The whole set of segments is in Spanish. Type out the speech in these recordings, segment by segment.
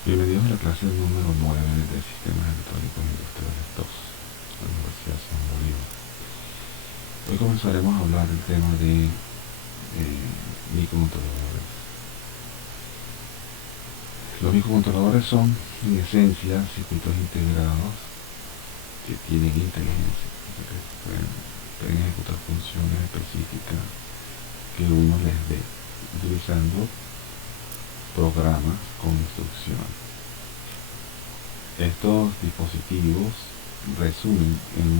Bienvenidos a la clase número 9 de Sistemas Electrónicos Industriales 2, de la Universidad Simón Bolívar. Hoy comenzaremos a hablar del tema de microcontroladores. Los microcontroladores son, en esencia, circuitos integrados que tienen inteligencia, que pueden ejecutar funciones específicas que uno les dé, utilizando programas con instrucciones. Estos dispositivos resumen en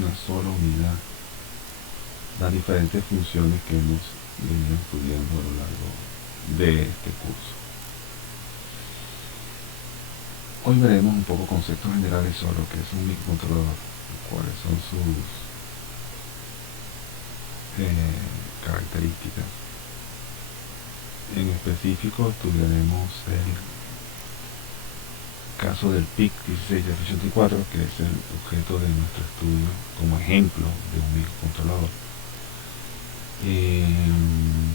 una sola unidad las diferentes funciones que hemos venido estudiando a lo largo de este curso. Hoy veremos un poco conceptos generales sobre lo que es un microcontrolador, cuáles son sus características. En específico estudiaremos el caso del PIC 16784, que es el objeto de nuestro estudio como ejemplo de un microcontrolador,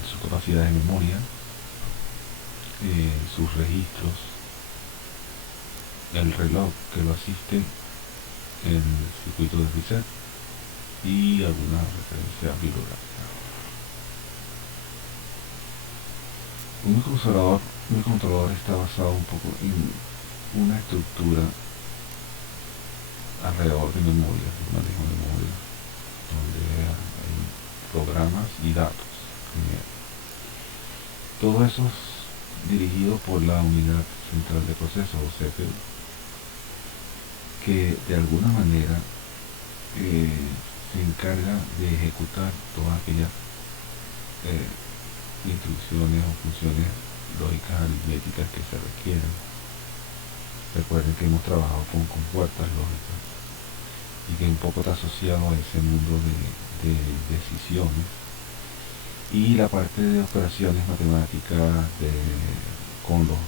su capacidad de memoria, sus registros, el reloj que lo asiste, el circuito de reset y alguna referencia bibliográfica. Un microcontrolador está basado un poco en una estructura alrededor de memoria, de manejo de memoria, donde hay programas y datos primero. Todo eso es dirigido por la unidad central de proceso, o CPU, que de alguna manera se encarga de ejecutar todas aquellas instrucciones o funciones lógicas aritméticas que se requieren. Recuerden que hemos trabajado con puertas lógicas y que un poco está asociado a ese mundo de decisiones y la parte de operaciones matemáticas con los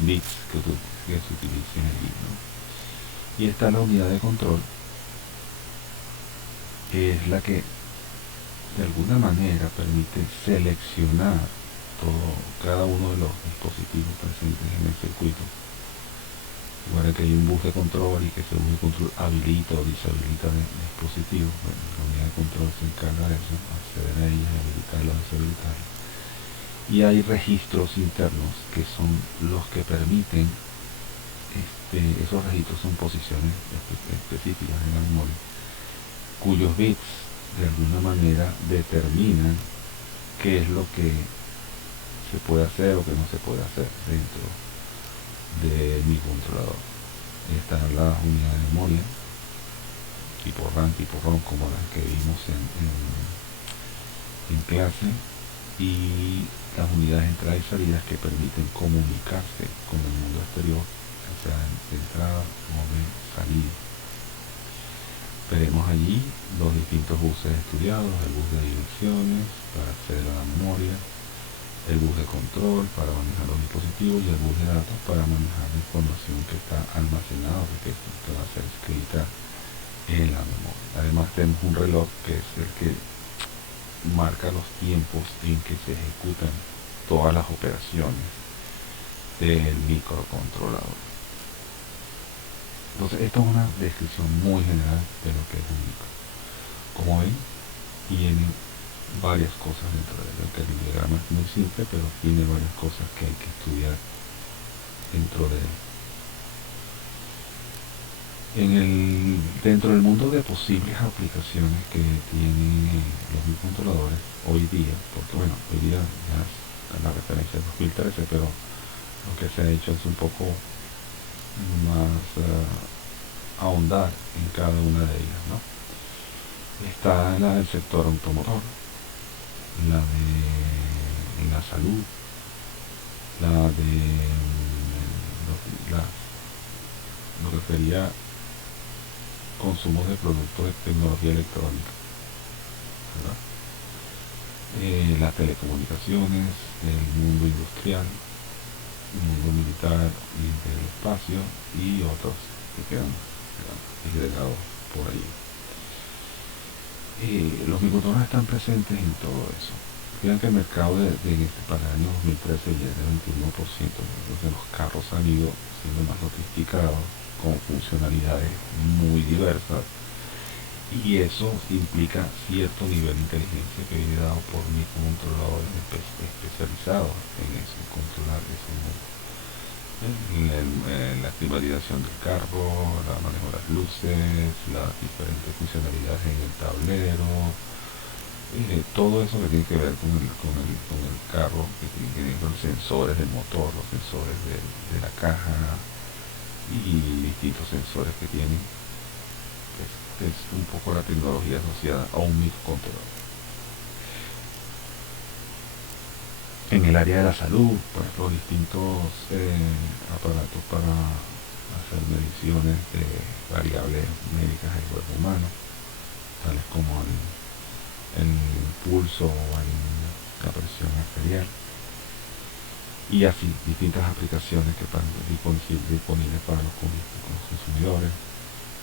bits que se utilicen allí, ¿no? Y está la unidad de control, que es la que de alguna manera permite seleccionar cada uno de los dispositivos presentes en el circuito. Igual que hay un bus de control y que ese bus de control habilita o deshabilita el dispositivo, bueno, la unidad de control se encarga de eso, acceder a ellas, habilitarlo o deshabilitarlo. Y hay registros internos que son los que permiten, esos registros son posiciones específicas en la memoria, cuyos bits de alguna manera determinan qué es lo que se puede hacer o que no se puede hacer dentro de mi controlador. Están las unidades de memoria tipo RAM, tipo ROM, como las que vimos en clase, y las unidades de entrada y salidas que permiten comunicarse con el mundo exterior, ya sea de entrada o de salida. Veremos allí los distintos buses estudiados: el bus de direcciones para acceder a la memoria, el bus de control para manejar los dispositivos y el bus de datos para manejar la información que está almacenada, porque esto va a ser escrita en la memoria. Además tenemos un reloj que es el que marca los tiempos en que se ejecutan todas las operaciones del microcontrolador. Entonces esto es una descripción muy general de lo que es un micro. Como ven, tiene varias cosas dentro de él. El diagrama es muy simple, pero tiene varias cosas que hay que estudiar dentro de él. Dentro del mundo de posibles aplicaciones que tienen los microcontroladores hoy día, porque bueno, hoy día ya es la referencia de 2013, pero lo que se ha hecho es un poco más ahondar en cada una de ellas, ¿no? Está la del sector automotor, la de la salud, la de lo que sería consumos de productos de tecnología electrónica, ¿verdad? Las telecomunicaciones, el mundo industrial, el mundo militar y del espacio, y otros que quedan agregados por ahí. Los microcontroladores están presentes en todo eso. Fíjate que el mercado para el año 2013 ya es de 21%, de los carros han ido siendo más sofisticados, con funcionalidades muy diversas, y eso implica cierto nivel de inteligencia que viene dado por microcontroladores especializados en eso, en controlar ese mundo. La climatización del carro, la manejo de las luces, las diferentes funcionalidades en el tablero, todo eso que tiene que ver con el carro, que tiene que ver con los sensores del motor, los sensores de la caja y distintos sensores que tienen, es un poco la tecnología asociada a un microcontrolador. En el área de la salud, pues los distintos aparatos para hacer mediciones de variables médicas del cuerpo humano, tales como el pulso o la presión arterial, y así distintas aplicaciones que están disponibles para los consumidores.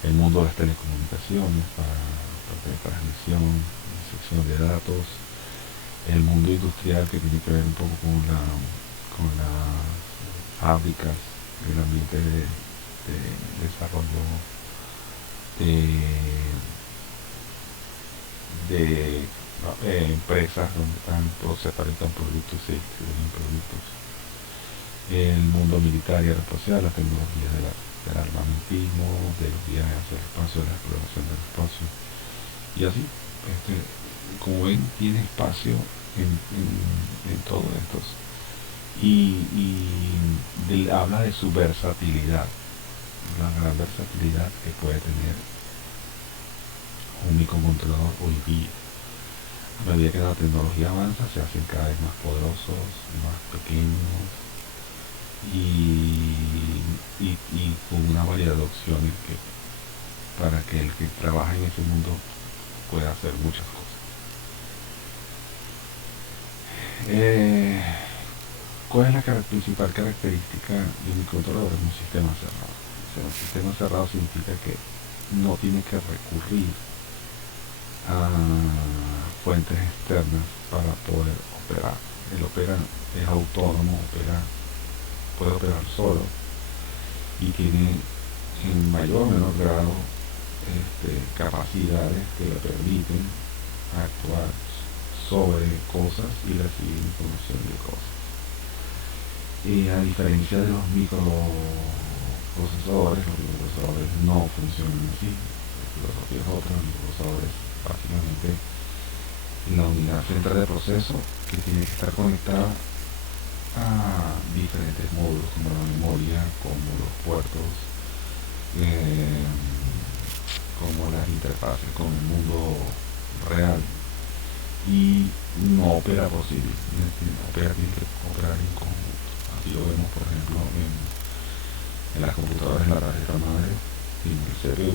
El mundo de las telecomunicaciones para transmisión, sección de datos. El mundo industrial, que tiene que ver un poco con las fábricas, el ambiente de desarrollo de empresas donde se fabrican productos y se distribuyen productos. El mundo militar y aeroespacial, las tecnologías del armamentismo, de los viajes hacia el espacio, de la exploración del espacio, y así. Como ven, tiene espacio en todos estos, y habla de su versatilidad, la gran versatilidad que puede tener un microcontrolador hoy día. A medida que la tecnología avanza, se hacen cada vez más poderosos, más pequeños, y con una variedad de opciones para que el que trabaja en ese mundo pueda hacer muchas cosas. ¿Cuál es la principal característica de un microcontrolador? Es un sistema cerrado. O sea, un sistema cerrado significa que no tiene que recurrir a fuentes externas para poder operar. Él es autónomo, puede operar solo, y tiene en mayor o menor grado capacidades que le permiten actuar sobre cosas y recibir información de cosas. Y a diferencia de los microprocesadores no funcionan así. La filosofía es otra. Los microprocesadores, básicamente, la unidad central de proceso, que tiene que estar conectada a diferentes módulos, como la memoria, como los puertos, como las interfaces con el mundo real, y no opera por sí, tiene que operar en conjunto. Así lo vemos, por ejemplo, en las computadoras, en la tarjeta madre, tiene el CPU,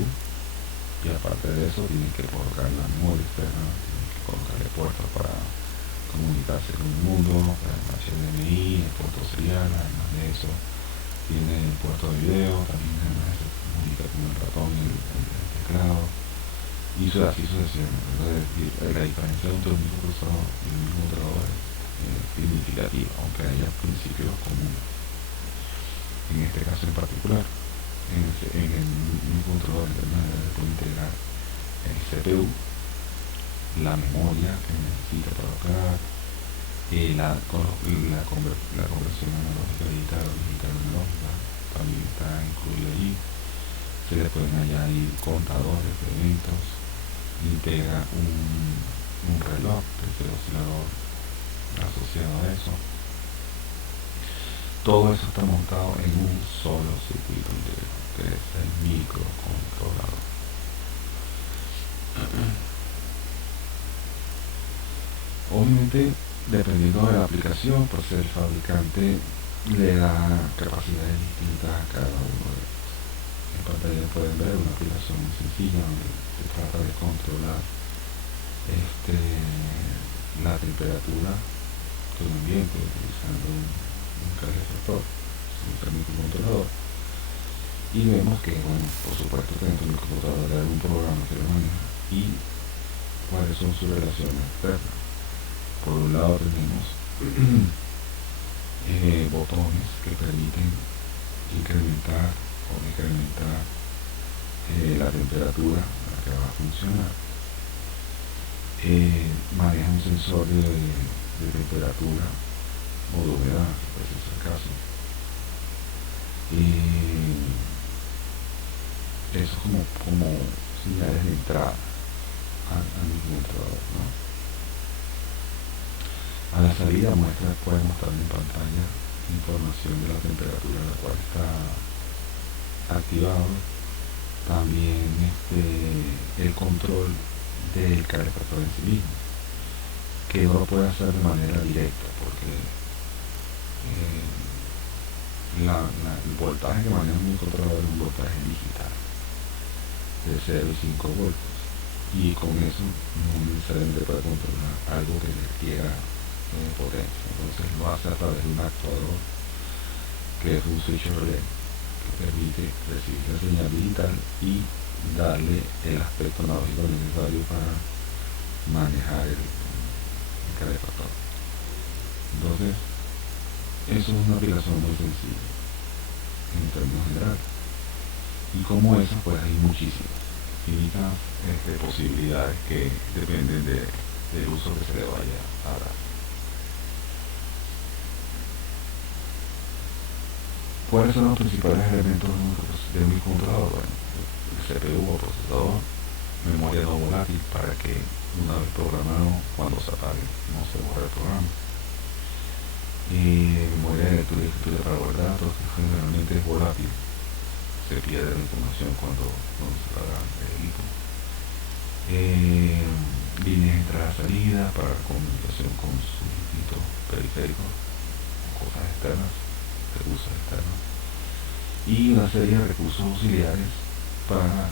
y aparte de eso tienen que colocar la memoria externa, tienen que colocarle puertos para comunicarse con el mundo, el HDMI, el puerto serial. Además de eso tiene el puerto de video, también se comunica con el ratón y el teclado, y así sucesivamente. La diferencia entre un microprocesador y un microcontrolador es significativa, aunque haya principios comunes. En este caso en particular, en el microcontrolador se puede integrar el CPU, la memoria que necesita para operar, la conversión analógica digital o digital analógica también está incluida allí. Se le pueden añadir contadores de eventos, integra un reloj, que es el oscilador asociado a eso. Todo eso está montado en un solo circuito integral, que es el microcontrolador. Obviamente, dependiendo de la aplicación, pues el fabricante le da capacidades distintas a cada uno de ellos. En pantalla pueden ver una aplicación muy sencilla donde se trata de controlar la temperatura de un ambiente utilizando un calefactor, un microcontrolador. Y vemos que, bueno, por supuesto que dentro del microcontrolador hay un programa que lo maneja y cuáles son sus relaciones externas. Por un lado tenemos botones que permiten incrementar o decrementar la temperatura a la que va a funcionar. Maneja un sensor de temperatura o de humedad, si ese es el caso. Eso como señales de entrada a mi controlador, ¿no? A la salida puede mostrar en pantalla información de la temperatura a la cual está activado. También el control del calefactor en sí mismo, que no lo puede hacer de manera directa porque el voltaje que maneja mi controlador es un voltaje digital de 0 y 5 voltios, y con eso no necesariamente puede controlar algo que requiera potencia. Entonces lo hace a través de un actuador que es un switch relay que permite recibir la señal digital y darle el aspecto analógico necesario para manejar el calefactor. Entonces eso es una aplicación muy sencilla en términos generales, y como esa pues hay muchísimas infinitas posibilidades que dependen del uso que se le vaya a dar. ¿Cuáles son los principales elementos de mi controlador? Bueno, el CPU o procesador, memoria no volátil para que una vez programado, cuando se apague no se borre el programa, memoria de lectura y escritura para guardar datos, que generalmente es volátil, se pierde la información cuando se apaga el equipo. Líneas de entrada-salida para la comunicación con sus distintos periféricos, cosas externas, recursos externos, y una serie de recursos auxiliares para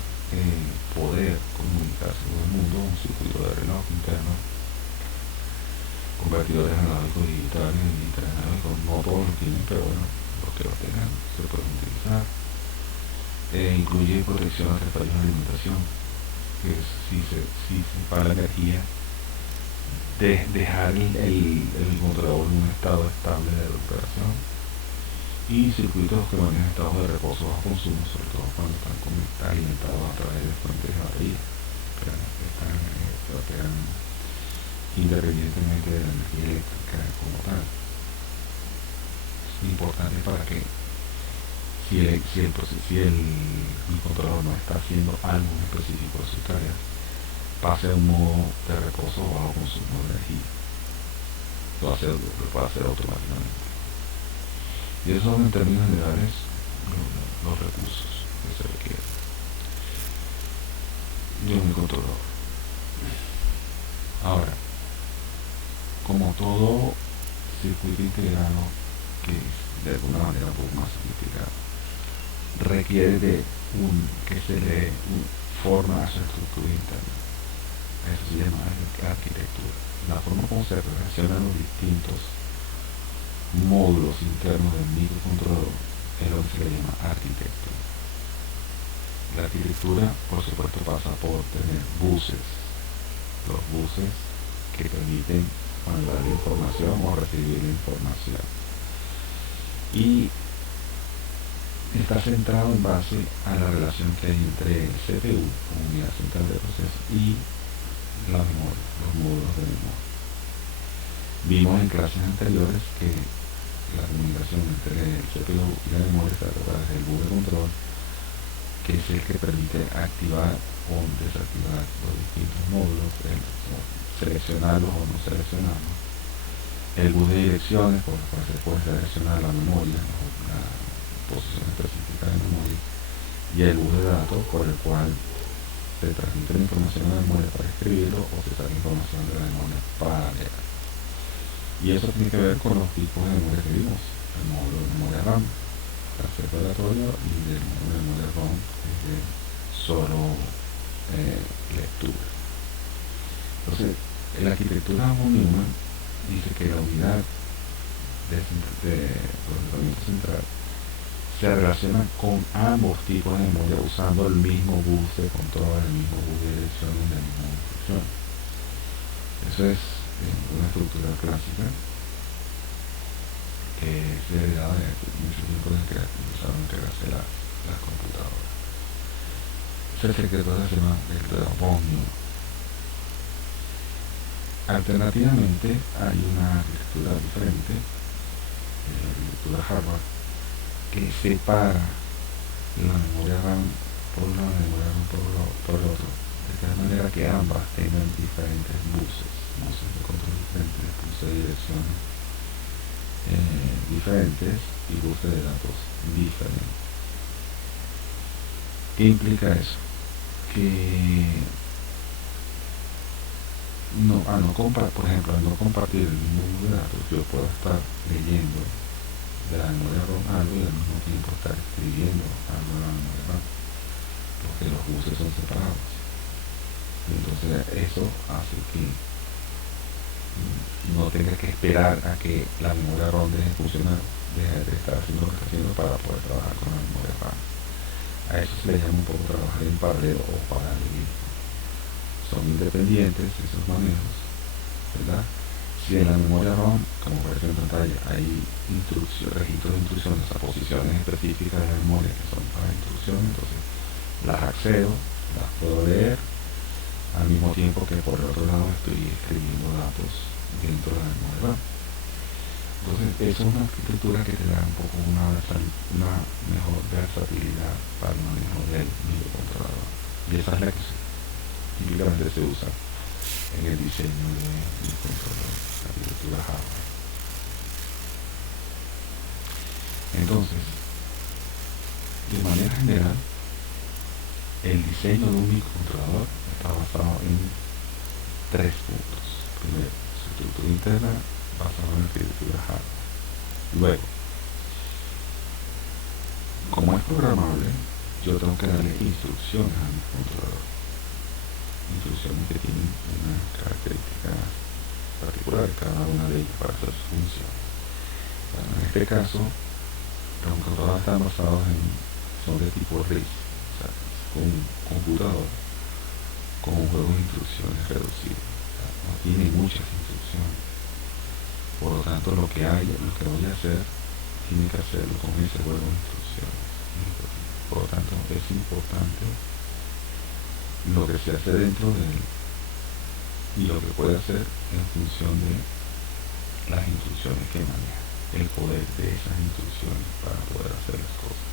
poder comunicarse con el mundo, un circuito de reloj interno, convertidores analógicos digitales, digitales analógicos, no todos los tienen, pero bueno, los que los tengan se pueden utilizar. Incluye protección ante fallos de alimentación, que es si se para la energía, dejar el controlador en un estado estable de recuperación, y circuitos que manejan estados de reposo bajo consumo, sobre todo cuando están alimentados a través de fuentes de batería, que operan independientemente de la energía eléctrica como tal. Es importante para que si el controlador no está haciendo algo específico de sus tareas, pase a un modo de reposo bajo consumo de energía. Lo puede hacer automáticamente. Y esos son en términos generales los recursos que se requieren de un controlador. Ahora, como todo circuito integrado que es de alguna manera un poco más sofisticado, requiere de que se le dé forma a su estructura interna. Eso se llama arquitectura. La forma como se relacionan los distintos módulos internos del microcontrolador es lo que se le llama arquitectura. La arquitectura, por supuesto, pasa por tener buses, los buses que permiten mandar la información o recibir la información, y está centrado en base a la relación que hay entre el CPU, unidad central de proceso, y la memoria, los módulos de memoria. Vimos en clases anteriores que la comunicación entre el CPU y la memoria está a través del bus de control, que es el que permite activar o desactivar los distintos módulos, seleccionarlos o no seleccionarlos. El bus de direcciones, por el cual se puede seleccionar la memoria, la posición específica de memoria, y el bus de datos, por el cual se transmite la información a la memoria para escribirlo o se saca información de la memoria para leer. Y eso tiene que ver con los tipos de memoria que vimos: el módulo de memoria RAM, cassette aleatorio, y el módulo de memoria ROM, que es de solo lectura. Entonces, en la arquitectura von Neumann dice que la unidad de procesamiento central se relaciona con ambos tipos de memoria usando el mismo bus de control, el mismo bus de direcciones y la misma instrucción. Eso es una estructura clásica que es heredada de mucho tiempo de que empezaron a crearse las computadoras. Ese secreto se llama el demonio. Alternativamente hay una arquitectura diferente, la arquitectura Harvard, que separa la memoria RAM por una memoria RAM por el otro, de tal manera que ambas tengan diferentes buses de control diferentes, buses de direcciones diferentes y buses de datos diferentes. ¿Qué implica eso? Que por ejemplo, al no compartir el mismo número de datos, yo puedo estar leyendo de la memoria ROM algo y al mismo tiempo estar escribiendo algo de la memoria RAM, porque los buses son separados. Y entonces eso hace que no tenga que esperar a que la memoria ROM deje de funcionar, deje de estar haciendo lo que está haciendo para poder trabajar con la memoria RAM. A eso se le llama un poco trabajar en paralelo o paralelismo. Son independientes esos manejos, ¿verdad? Si en la memoria ROM, como aparece en pantalla, hay registros de instrucciones, o sea, posiciones específicas de la memoria que son para instrucciones, entonces las accedo, las puedo leer, al mismo tiempo que por el otro lado estoy escribiendo datos dentro de la memoria RAM. Entonces, eso es una arquitectura que te da un poco una mejor versatilidad para el manejo del microcontrolador. Y esa es la que típicamente se usa en el diseño de microcontroladores, la arquitectura Harvard. Entonces, de manera general, el diseño de un microcontrolador está basado en 3 puntos. Primero, su estructura interna basada en la arquitectura Harvard. Luego, como es programable, yo tengo que darle instrucciones a mi controlador. Instrucciones que tienen unas características particulares, cada una de ellas, para hacer su función. Bueno, en este caso, los controladores están basados son de tipo RISC, o sea, con un computador con un juego de instrucciones reducido. O sea, no tiene muchas instrucciones. Por lo tanto, lo que voy a hacer, tiene que hacerlo con ese juego de instrucciones. Por lo tanto, es importante lo que se hace dentro de él y lo que puede hacer en función de las instrucciones que maneja, el poder de esas instrucciones para poder hacer las cosas.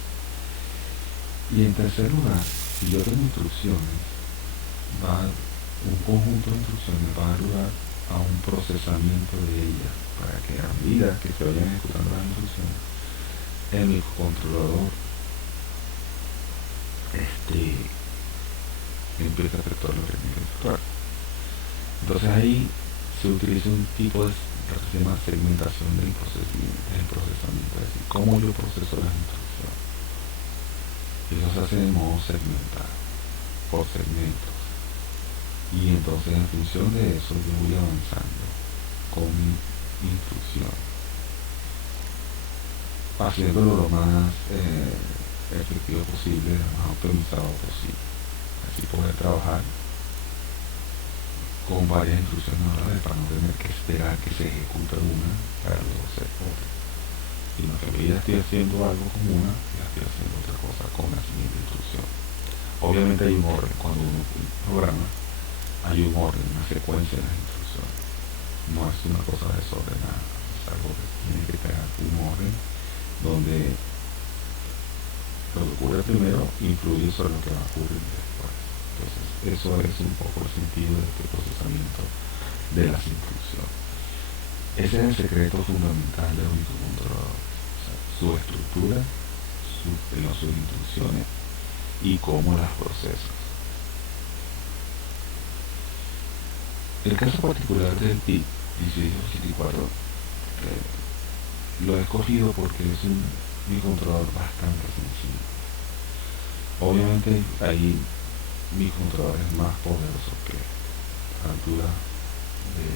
Y en tercer lugar, si yo tengo instrucciones, un conjunto de instrucciones va a dar lugar a un procesamiento de ellas para que a medida que se vayan ejecutando las instrucciones, el microcontrolador empieza a efectuar lo que tiene que efectuar. Entonces ahí se utiliza un tipo de lo que se llama segmentación del procesamiento, es decir, cómo yo proceso las instrucciones. Eso se hace de modo segmentado, por segmentos. Y entonces en función de eso yo voy avanzando con mi instrucción, haciéndolo lo más efectivo posible, lo más optimizado posible. Así poder trabajar con varias instrucciones a la vez para no tener que esperar que se ejecute una para luego hacer otra. Sino que a medida estoy haciendo algo con una, ya estoy haciendo otra cosa con la siguiente instrucción. Obviamente hay un orden, cuando uno programa, hay un orden, una secuencia de las instrucciones. No es una cosa desordenada, es algo que tiene que tener un orden donde lo que ocurre primero influye sobre lo que va a ocurrir después. Entonces, eso es un poco el sentido de este procesamiento de las instrucciones. Ese es el secreto fundamental de un microcontrolador. O sea, su estructura, sus instrucciones y cómo las procesa. El caso particular del PIC 1684 lo he escogido porque es un microcontrolador bastante sencillo. Obviamente hay microcontroladores más poderosos que a la altura de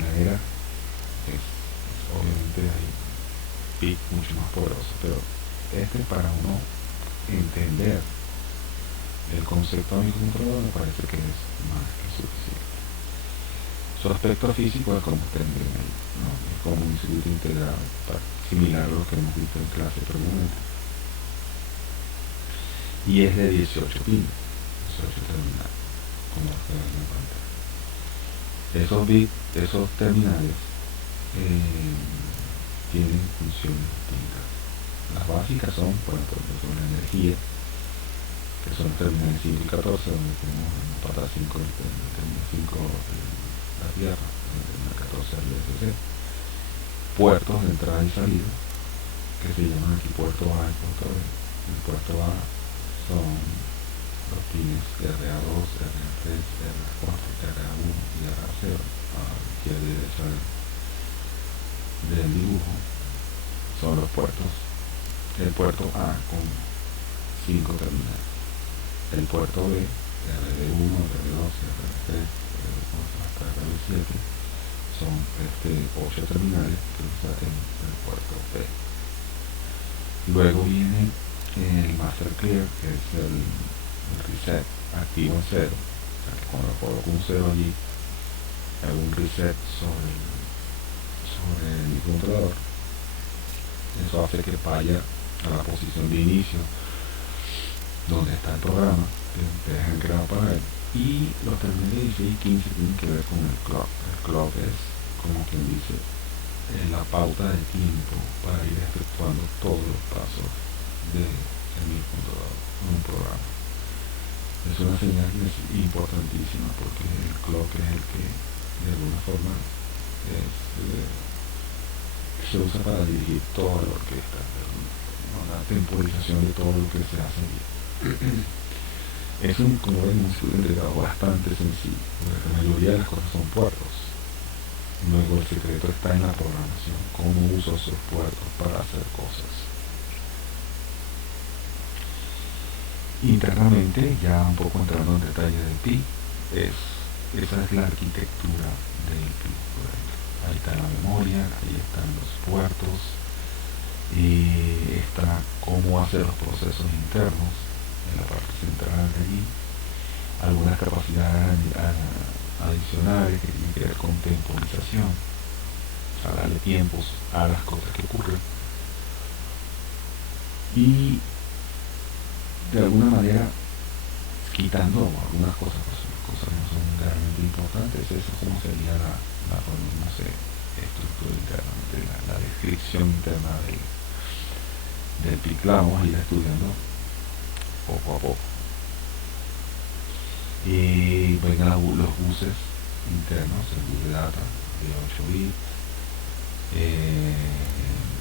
la era obviamente hay PIC mucho más poderosos, pero para uno entender el concepto de microcontrolador me parece que es más que suficiente. Su aspecto físico es como ustedes ven ahí, ¿no? Es como un circuito integrado, similar a lo que hemos visto en clase previamente. Y es de 18 pines, 18 terminales, como ustedes ven en la pantalla. Esos bits, esos terminales, tienen funciones distintas. Las básicas son, bueno, por ejemplo, la energía, que son los terminales 5 y 14, donde tenemos en pata 5 el terminal 5 la Tierra, el terminal 14 el USC. Puertos de entrada y salida, que se llaman aquí puerto A y puerto B. El puerto A son los pines RA2, RA3, RA4, RA1 y RA0, a la izquierda y derecha del dibujo. Son los puertos. El puerto A con 5 terminales. El puerto B, RD1, RD2, RD3, RD4 hasta RD7, son 8 terminales que usa el puerto B. Luego viene el master clear, que es el reset activo en 0. O sea, que cuando coloco un 0 allí, hago un reset sobre el controlador. Eso hace que vaya a la posición de inicio donde está el programa que dejan creado para él. Y los terminales 16 y 15 tienen que ver con el clock. El clock es, como quien dice, la pauta de tiempo para ir efectuando todos los pasos del controlador en un programa. Es una señal que es importantísima porque el clock es el que de alguna forma se usa para dirigir toda la orquesta, la temporización de todo lo que se hace allí. Es como ven, un circuito integrado bastante sencillo, porque la mayoría de las cosas son puertos. Luego el secreto está en la programación, cómo uso esos puertos para hacer cosas. Internamente, ya un poco entrando en detalle del PI, esa es la arquitectura del PI. Ahí está la memoria, ahí están los puertos, está cómo hacer los procesos internos en la parte central de allí, algunas capacidades adicionales que tienen que ver con temporización, a darle tiempos a las cosas que ocurren, y de alguna manera quitando algunas cosas que no son realmente importantes. Eso como sería no sé, estructura interna, la descripción interna del PIC. La vamos a ir estudiando poco a poco. Y vengan los buses internos, el bus de data de 8 bits,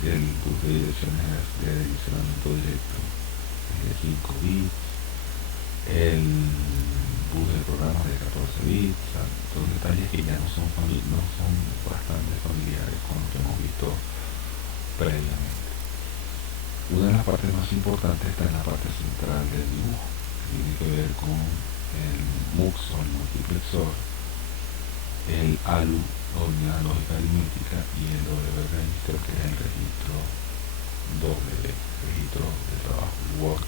el bus de direcciones de direccionamiento directo de 5 bits, el bus de programas de 14 bits, todos detalles que ya no son bastante familiares con lo que hemos visto previamente. Una de las partes más importantes está en la parte central del dibujo, que tiene que ver con el MUX o el multiplexor, el ALU o unidad lógica aritmética, y el W register, que es el registro registro de trabajo, el work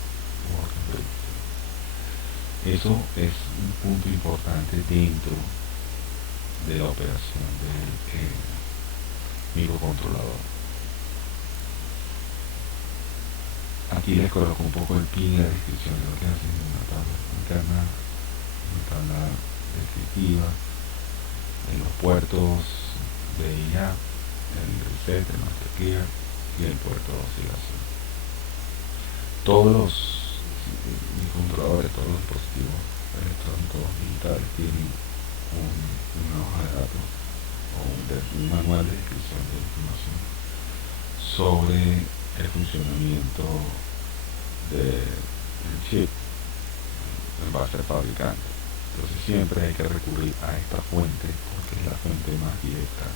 register. Eso es un punto importante dentro de la operación del microcontrolador. Aquí les coloco un poco el PIN y la descripción de lo que hacen en una tabla interna, una tabla descriptiva, en los puertos de IA, el reset, el master clear y el puerto de oscilación. Todos los controladores, todos los dispositivos electrónicos digitales tienen una hoja de datos o un manual de descripción de información sobre el funcionamiento del chip en base al fabricante. Entonces siempre hay que recurrir a esta fuente porque es la fuente más directa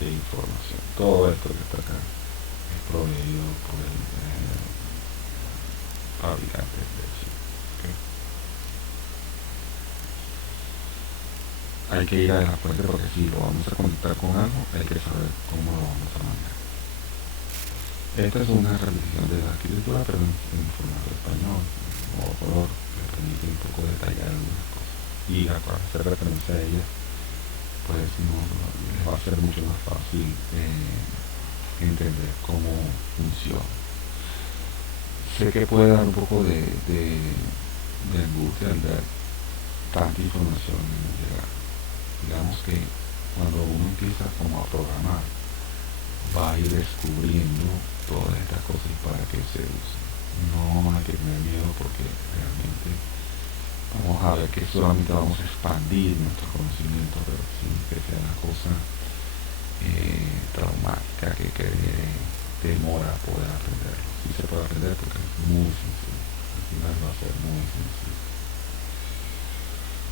de información. Todo esto que está acá es proveído por el fabricante del chip. ¿Okay? Hay que ir a la fuente porque si lo vamos a conectar con algo hay que saber cómo lo vamos a mandar. Esta es una repetición de la arquitectura, pero en formato español, modo color, que permite un poco detallar algunas cosas. Y hacer referencia a ellas pues les va a ser mucho más fácil entender cómo funciona. Sé que puede dar un poco de angustia al ver tanta información llegar. Digamos que cuando uno empieza como a programar, va a ir descubriendo todas estas cosas y para qué se usan. No hay que tener miedo porque realmente vamos a ver que solamente vamos a expandir nuestro conocimiento, pero sin que sea una cosa traumática que demora poder aprenderlo. Sí se puede aprender porque es muy sencillo. Al final va a ser muy sencillo.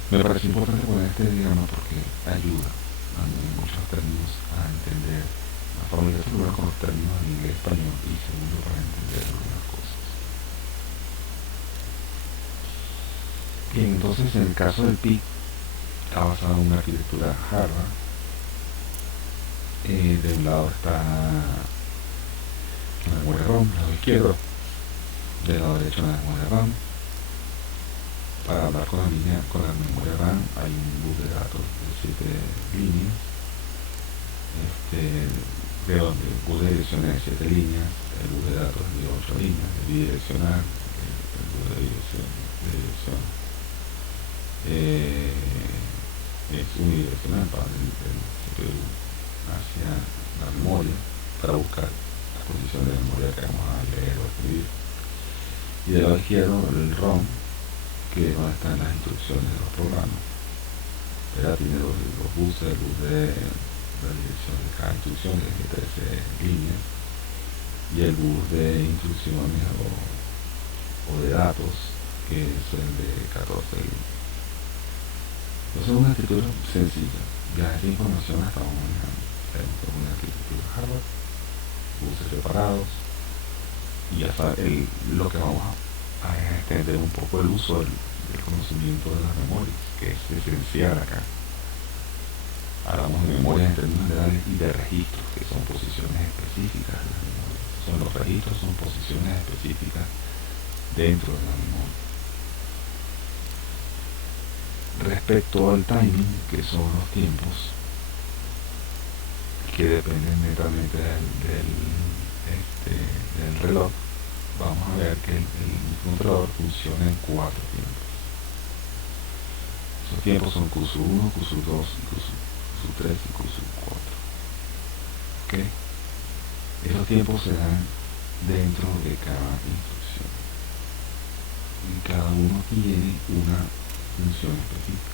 Me parece importante poner este diagrama porque ayuda en muchos términos a entender la familiarización con los términos en inglés y español y segundo para entender algunas cosas. Bien, entonces en el caso del PIC está basado en una arquitectura Harvard. De un lado está la memoria ROM, del lado izquierdo, del lado derecho la memoria RAM. Para hablar con la memoria RAM hay un bus de datos de 7 líneas, el bus de direcciones de 7 líneas, el bus de datos de 8 líneas, el bidireccional, el bus de dirección es unidireccional para el CPU hacia la memoria para buscar la posición de memoria que vamos a leer o escribir. Y del lado izquierdo el ROM, que es donde están las instrucciones de los programas. Tiene los buses, el bus de la dirección de cada instrucción que es de 13 líneas y el bus de instrucciones o de datos que es el de 14 líneas. Entonces es una arquitectura sencilla. Ya esa información la estamos manejando. Tenemos una arquitectura Harvard, buses separados y ya sabe, lo que vamos a extender un poco el uso del conocimiento de las memorias, que es esencial acá. Hablamos de memorias en términos generales y de registros, que son posiciones específicas de las memorias. Los registros son posiciones específicas dentro de la memoria. Respecto al timing, que son los tiempos, que dependen netamente del reloj, vamos a ver que el controlador funciona en 4 tiempos. Esos tiempos son QSU1, QSU2, QSU3 y QSU4. ¿Okay? Esos tiempos se dan dentro de cada instrucción. Y cada uno tiene una función específica.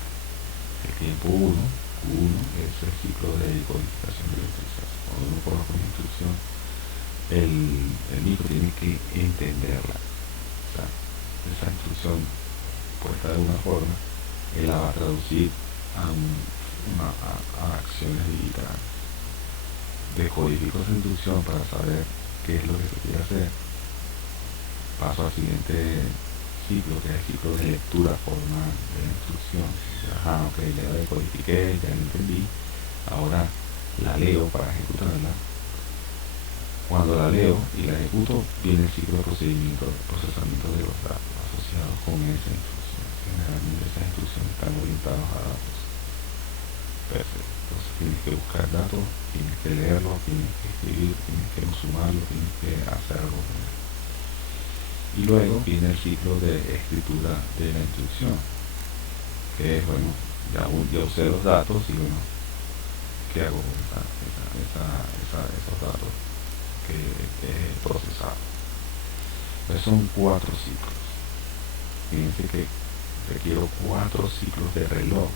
El tiempo 1, Q1, es el ciclo de decodificación de la instrucción. Cuando uno coloca una instrucción, el micro tiene que entenderla. O sea, esa instrucción puesta de una forma, él la va a traducir a acciones digitales. Decodifico esa instrucción para saber qué es lo que se quiere hacer. Paso al siguiente ciclo, que es el ciclo de lectura formal de la instrucción. Ok, ya la decodifiqué, ya la entendí, ahora la leo para ejecutarla. Cuando la leo y la ejecuto, viene el ciclo de procesamiento de los datos asociados con esa instrucción. Generalmente esas instrucciones están orientadas a datos. Perfecto. Entonces tienes que buscar datos, tienes que leerlo, tienes que escribir, tienes que sumarlo, tienes que hacer algo con él. Y luego viene el ciclo de escritura de la instrucción, que es, bueno, ya usé los datos y bueno, ¿qué hago con esos datos que he procesado? Entonces son 4 ciclos. Fíjense que requiero 4 ciclos de reloj.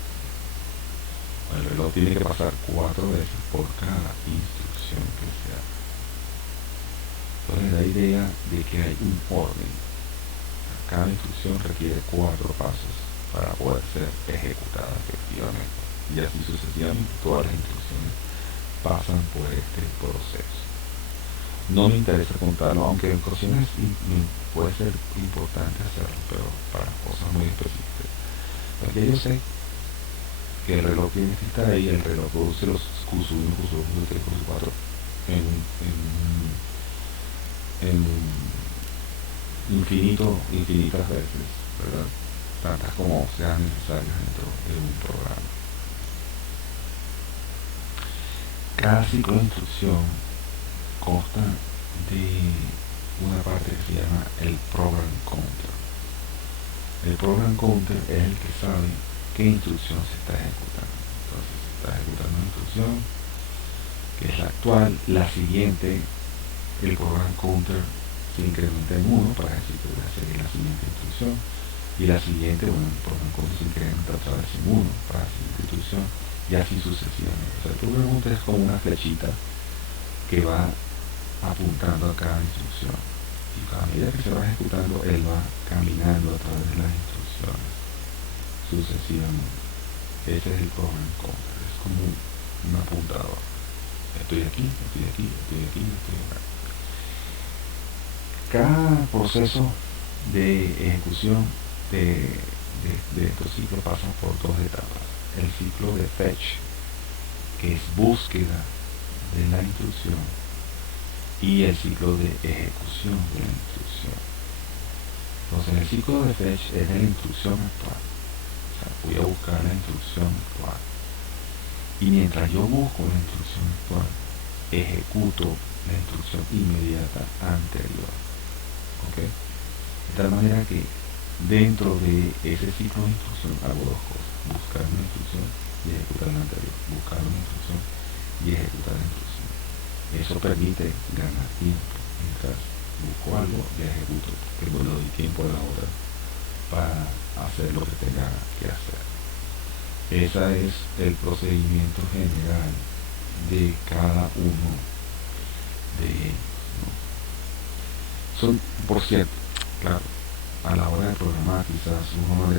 El reloj tiene que pasar 4 veces por cada instrucción que se hace. Entonces la idea de que hay un orden. Cada instrucción requiere 4 pasos para poder ser ejecutada efectivamente. Y así sucesivamente todas las instrucciones pasan por este proceso. No me interesa contarlo, aunque en ocasiones puede ser importante hacerlo, pero para cosas muy específicas. Porque yo sé que el reloj tiene que estar ahí, el reloj produce los QSU1, QSU2, QSU3, QSU4 en infinitas veces, ¿verdad? Tantas como sean necesarias dentro de un programa. Cada ciclo de instrucción consta de una parte que se llama el program counter. El program counter es el que sabe qué instrucción se está ejecutando. Entonces se está ejecutando una instrucción que es la actual, la siguiente, el program counter se incrementa en 1 para decir que voy a seguir la siguiente instrucción, y la siguiente, bueno, el program counter se incrementa otra vez en 1 para la siguiente instrucción, y así sucesivamente. O sea, el program counter es como una flechita que va apuntando a cada instrucción, y a medida que se va ejecutando, él va caminando a través de las instrucciones sucesivamente. Ese es el program counter, es como un apuntador. Estoy aquí, estoy aquí, estoy aquí, estoy acá. Cada proceso de ejecución de estos ciclos pasa por dos etapas. El ciclo de fetch, que es búsqueda de la instrucción, y el ciclo de ejecución de la instrucción. Entonces el ciclo de fetch es de la instrucción actual. O sea, voy a buscar la instrucción actual. Y mientras yo busco la instrucción actual, ejecuto la instrucción inmediata anterior. ¿Ok? De tal manera que dentro de ese ciclo de instrucción hago dos cosas: buscar una instrucción y ejecutar la anterior, buscar una instrucción y ejecutar la instrucción. Eso permite ganar tiempo mientras busco algo y ejecuto, que le doy tiempo a la otra para hacer lo que tenga que hacer. Ese es el procedimiento general de cada uno de ellos, ¿no? Son, por cierto, claro, a la hora de programar quizás uno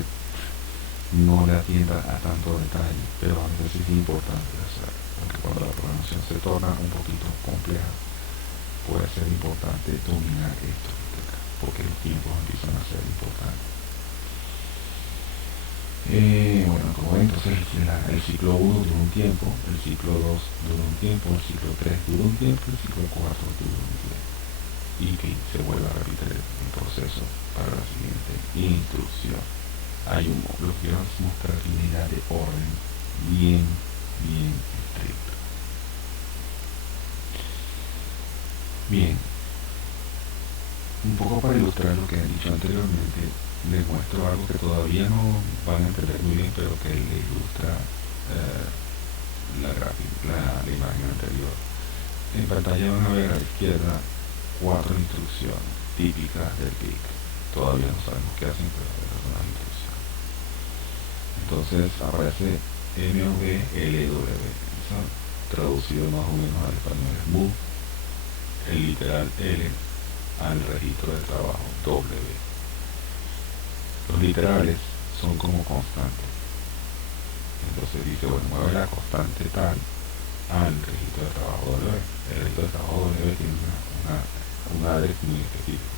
no le atienda a tanto detalle, pero a veces es importante hacer, porque cuando la programación se torna un poquito compleja, puede ser importante dominar esto, porque los tiempos empiezan a ser importantes. Bueno, como ven, entonces el ciclo 1 dura un tiempo, el ciclo 2 dura un tiempo, el ciclo 3 dura un tiempo, el ciclo 4 dura un tiempo. Y que se vuelva a repetir el proceso para la siguiente instrucción. Lo que quiero es mostrar una idea de orden bien estricta. Bien, un poco para ilustrar lo que he dicho anteriormente, les muestro algo que todavía no van a entender muy bien, pero que le ilustra la imagen anterior. En pantalla van a ver a la izquierda 4 instrucciones típicas del PIC. Todavía no sabemos qué hacen, pero esas son las instrucciones. Entonces aparece MOV-LW. Eso traducido más o menos al español es move el literal L al registro de trabajo W. Los literales son como constantes. Entonces dice, bueno, mueve la constante tal al registro de trabajo W. El registro de trabajo W tiene un address muy específico.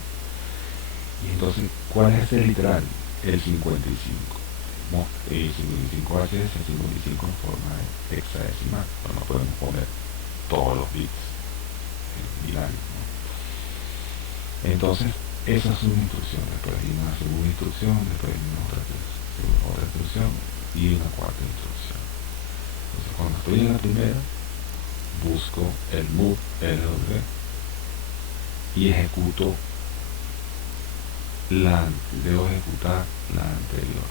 Y entonces, ¿cuál es ese literal? El 55. El 55H es el 55 en forma de hexadecimal, pero no podemos poner todos los bits binarios, ¿no? Entonces, esas son instrucciones. Después hay una segunda instrucción, después hay otra instrucción y una cuarta instrucción. Entonces, cuando estoy en la primera, busco el move LW y debo ejecutar la anterior.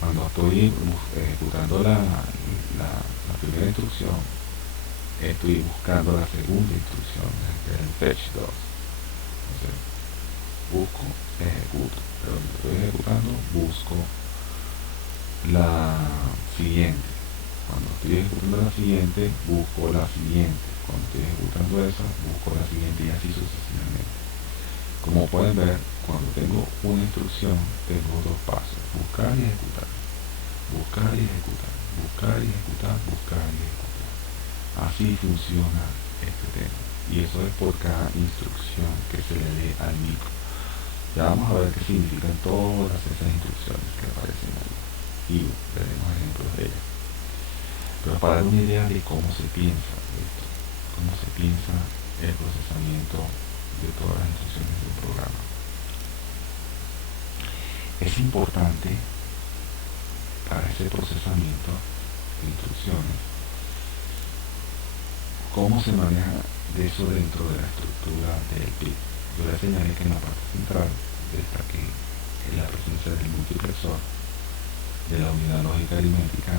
Cuando estoy ejecutando la primera instrucción, estoy buscando la segunda instrucción, que es el fetch 2. Entonces, busco, ejecuto, pero cuando estoy ejecutando, busco la siguiente. Cuando estoy ejecutando la siguiente, busco la siguiente. Cuando estoy ejecutando esa, busco la siguiente, y así sucesivamente. Como pueden ver, cuando tengo una instrucción, tengo dos pasos: buscar y ejecutar, buscar y ejecutar, buscar y ejecutar, buscar y ejecutar. Así funciona este tema, y eso es por cada instrucción que se le dé al micro. Ya vamos a ver qué significan todas esas instrucciones que aparecen ahí, y veremos ejemplos de ellas. Pero para dar una idea de cómo se piensa esto, cómo se piensa el procesamiento de todas las instrucciones de un programa, es importante para ese procesamiento de instrucciones ¿Cómo se maneja de eso dentro de la estructura del PIB? Yo le señalé que en la parte central destaqué la presencia del multiplexor, de la unidad lógica aritmética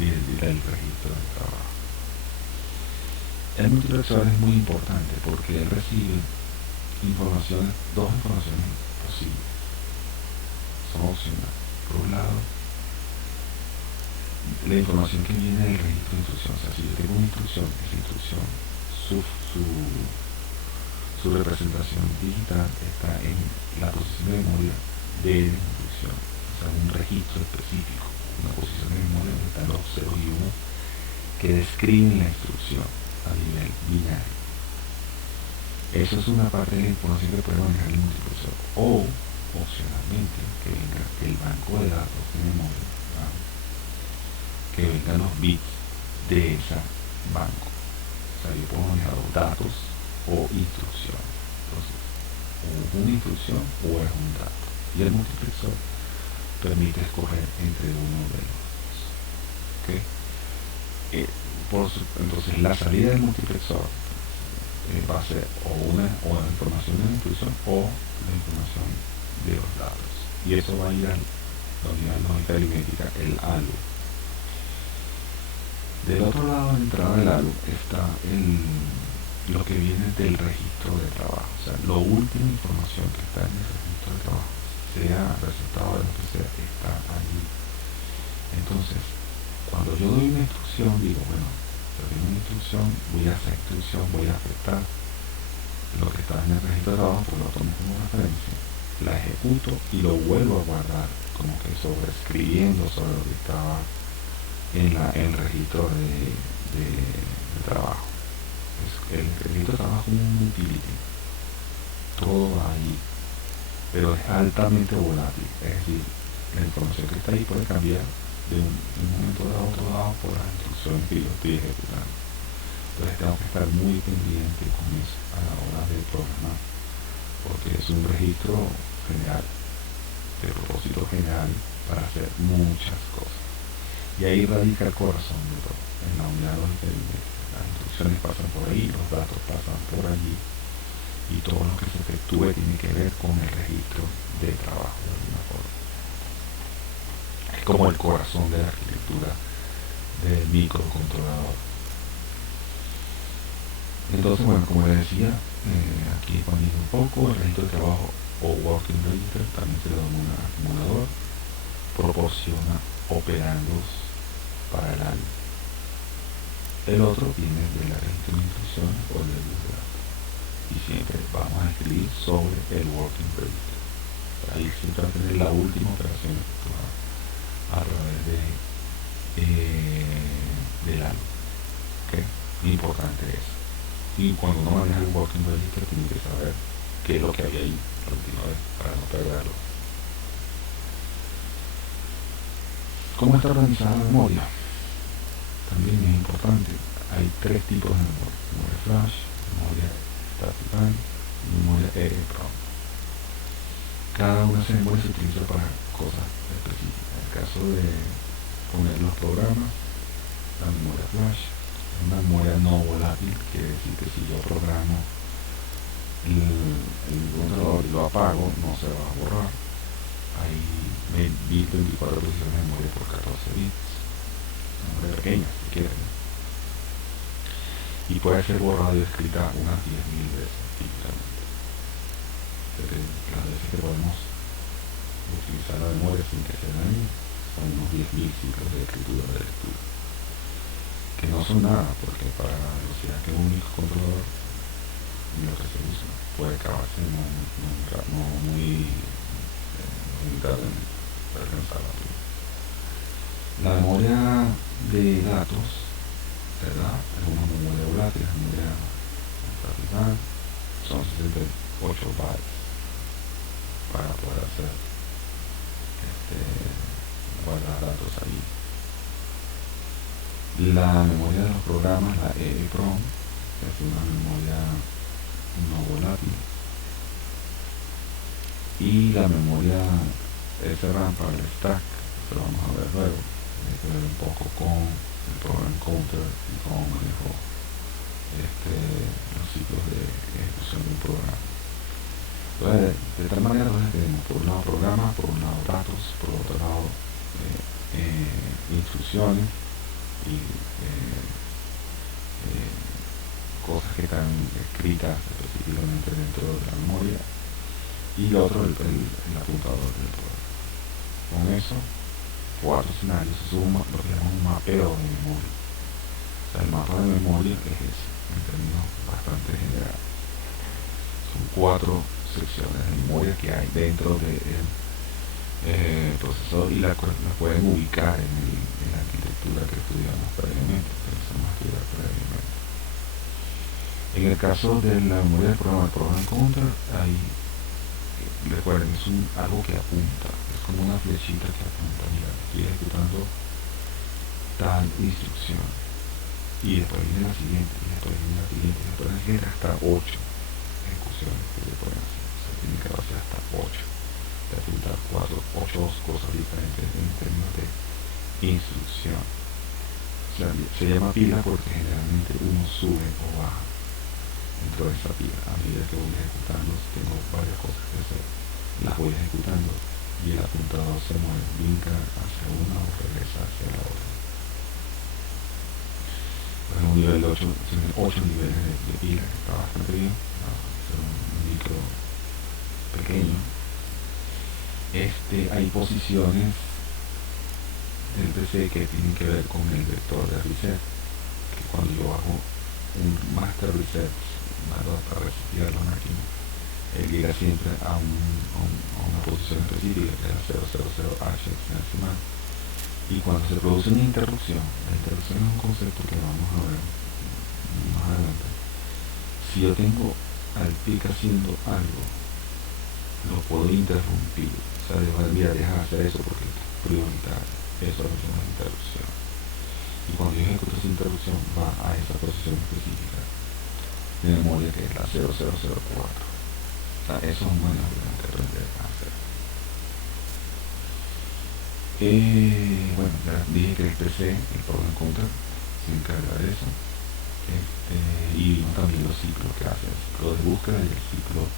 y del registro de trabajo. El multiplexor es muy importante porque él recibe dos informaciones posibles. Son opcionales. Por un lado, la información que viene del registro de instrucción. O sea, si yo tengo una instrucción, esa instrucción, su representación digital está en la posición de memoria de la instrucción. O sea, un registro específico, una posición de memoria donde están los 0 y 1 que describen la instrucción a nivel binario. Eso es una parte de la información que puede manejar el multiplexor. O, opcionalmente, que venga el banco de datos de memoria, ¿no? Que vengan los bits de ese banco. O sea, yo puedo manejar los datos o instrucciones. Entonces, o una instrucción o es un dato. Y el multiplexor permite escoger entre uno de los dos. ¿Okay? Entonces, la salida del multiplexor va a ser o la información de la instrucción o la información de los datos. Y eso va a ir a la unidad lógica aritmética, el ALU. Del otro lado de la entrada del ALU está lo que viene del registro de trabajo. O sea, la última información que está en el registro de trabajo, sea resultado de lo que sea, está allí. Entonces, cuando yo doy una instrucción, digo, bueno, yo doy una instrucción, voy a esa instrucción, voy a afectar lo que está en el registro de trabajo, pues lo tomo como referencia, la ejecuto y lo vuelvo a guardar, como que sobreescribiendo sobre lo que estaba en el registro de trabajo. El registro de trabajo es un utility, todo va ahí, pero es altamente volátil, es decir, la información que está ahí puede cambiar de un momento a otro lado por las instrucciones que yo estoy ejecutando. Entonces tengo que estar muy pendiente con eso a la hora de programar, porque es un registro general, de propósito general, para hacer muchas cosas. Y ahí radica el corazón de todo, en la unidad lógica aritmética. Las instrucciones pasan por ahí, los datos pasan por allí, y todo lo que se efectúe tiene que ver con el registro de trabajo de alguna forma. Es como el corazón de la arquitectura del microcontrolador. Entonces, bueno, como les decía, aquí expandiendo un poco, el registro de trabajo o working register también se le denomina acumulador, proporciona operandos para el ALU. El otro viene de la registro de instrucciones o del bus de datos. Y siempre vamos a escribir sobre el working register. Ahí siempre va a tener la última operación efectuada a través del ALU. ¿Okay? Importante eso. Y cuando uno maneja el working register tiene que saber qué es lo que había ahí la última vez para no perderlo. ¿Cómo está organizada la memoria? También es importante. Hay tres tipos de memoria: memoria flash, memoria estática y memoria EEPROM. Cada una de esas memorias se utiliza para cosas específicas. En el caso de poner los programas, la memoria flash es una memoria no volátil, quiere decir que si yo programo el controlador y lo apago, no se va a borrar. Hay 24 posiciones de memoria por 14 bits, memoria pequeña si quieren, y puede ser borrada y escrita unas 10.000 veces típicamente. Las veces que podemos utilizar la memoria sin que se dañe son unos 10.000 ciclos de escritura de lectura, que no son nada, porque para la velocidad que un microcontrolador y lo que se usa puede acabarse no muy limitablemente para alcanzar la tuya. La memoria de datos, ¿verdad? Es una memoria volátil, la memoria estática, son 68 bytes para poder hacer guardar datos ahí. La memoria de los programas, la EEPROM, es una memoria no volátil, y la memoria SRAM para el stack, que lo vamos a ver luego, tiene que ver un poco con el program counter y cómo manejo los ciclos de ejecución de un programa. Entonces, de tal manera tenemos por un lado programas, por un lado datos, por otro lado instrucciones y cosas que están escritas específicamente dentro de la memoria, y lo otro el apuntador del programa. Con eso, 4 escenarios, eso es lo que llamamos un mapeo de memoria. O sea, el mapa de memoria es ese, en términos bastante generales. Son 4 secciones de memoria que hay dentro del procesador, y la pueden ubicar en la arquitectura que estudiamos previamente, En el caso de la memoria del programa, el program counter, ahí recuerden, es algo que apunta, es como una flechita que apunta, mira, estoy ejecutando tal instrucción, y después viene la siguiente, y después viene la siguiente, y después viene hasta 8 ejecuciones que se pueden hacer. O sea, tienen que hacer hasta 8, de apuntar 8 cosas diferentes en términos de instrucción. O sea, se llama pila porque generalmente uno sube o baja dentro de esa pila. A medida que voy ejecutando, tengo varias cosas que hacer, las voy ejecutando, y el apuntador se mueve, brinca hacia una o regresa hacia la otra. Por ejemplo, un nivel de 8, tiene 8 niveles de pila, que está bastante bien, es un micro pequeño. Hay posiciones del PC que tienen que ver con el vector de reset, que cuando yo hago un master reset para resetear la máquina, él llega siempre a una posición específica, que es la 000H hexadecimal. Y cuando se produce una interrupción, la interrupción es un concepto que vamos a ver más adelante. Si yo tengo al PIC haciendo algo, lo puedo interrumpir. O sea, deja de hacer eso porque es prioritario. Eso es lo que es una interrupción. Y cuando yo ejecuto esa interrupción, va a esa posición específica de memoria, que es la 0004. O sea, eso es un buen algo que aprender a hacer. Bueno, ya dije que el PC, el program counter, se encarga de eso. Y vimos también los ciclos que hace, el ciclo de búsqueda y el ciclo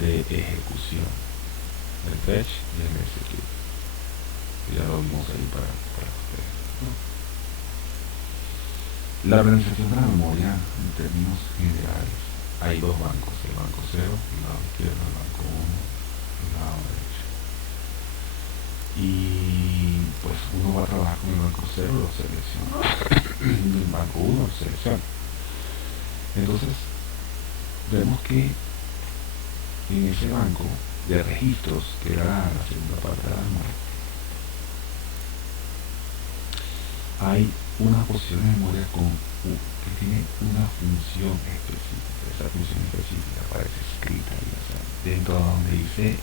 de ejecución, el fetch y el execute. Ya lo vimos ahí para ustedes, ¿no? La organización de la memoria en términos generales, hay dos bancos, el banco 0, el lado izquierdo, el banco 1, el lado derecho. Y pues uno va a trabajar con el banco 0, lo selecciona, el banco 1 lo selecciona. Entonces vemos que en ese banco de registros, que era la segunda parte de la memoria, hay una posición de memoria que tiene una función específica. Esa función específica aparece escrita ahí, o sea, dentro de donde dice,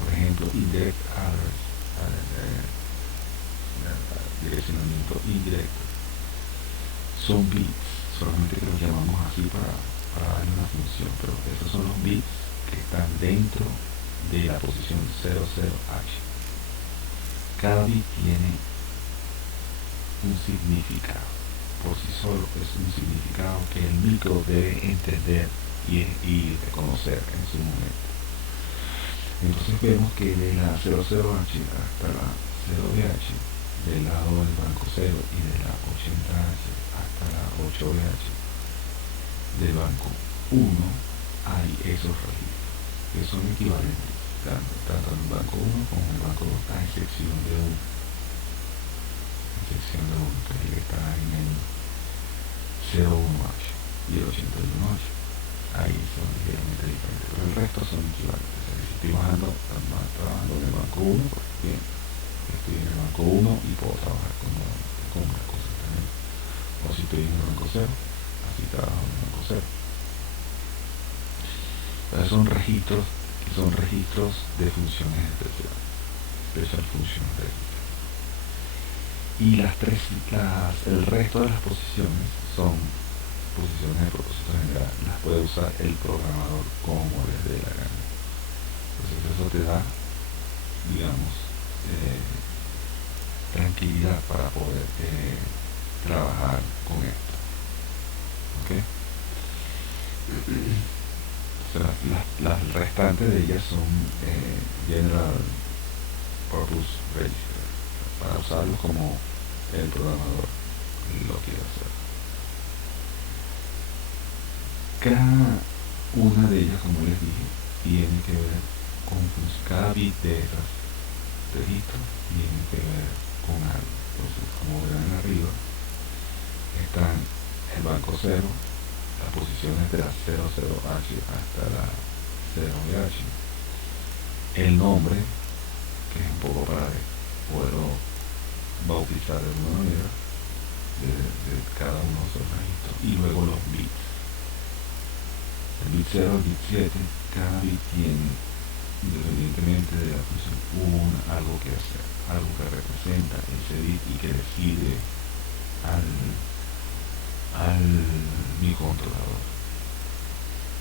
por ejemplo, indirect address, direccionamiento indirecto, son bits, solamente que los llamamos así para darle una función, pero esos son los bits que están dentro de la posición 00H. Cada bit tiene un significado, por sí solo es un significado que el micro debe entender y reconocer en su momento. Entonces vemos que de la 00H hasta la 0BH, del lado del banco 0, y de la 80H hasta la 8BH del banco 1, hay esos registros que son equivalentes, tanto en el banco 1 como en el banco 2, a excepción de 1. Sección de 1, que es el que está en el 01H y el 81H. Ahí son ligeramente diferentes, pero el resto son equivalentes. O sea, si estoy trabajando en el banco 1, pues bien, estoy en el banco 1 y puedo trabajar con una cosa también. O si estoy en el banco 0, así trabajo en el banco 0. Entonces son registros de funciones especiales, special functions registers. Y el resto de las posiciones son posiciones de propósito general, las puede usar el programador como les dé la gana. Entonces eso te da, digamos, tranquilidad para poder trabajar con esto. ¿ok? O sea, las restantes de ellas son General Purpose Register, para usarlos como el programador lo quiere hacer. Cada una de ellas, como les dije, tiene que ver con cada bit de esas registros tiene que ver con algo. Entonces, como verán arriba, están el banco 0, las posiciones de la 00H hasta la 0H, el nombre, que es un poco para poderlo bautizar de alguna manera, de cada uno de esos registros, y luego los bits. El bit 0, el bit 7, cada bit tiene, independientemente de la función, algo que hacer, algo que representa ese bit y que decide al microcontrolador.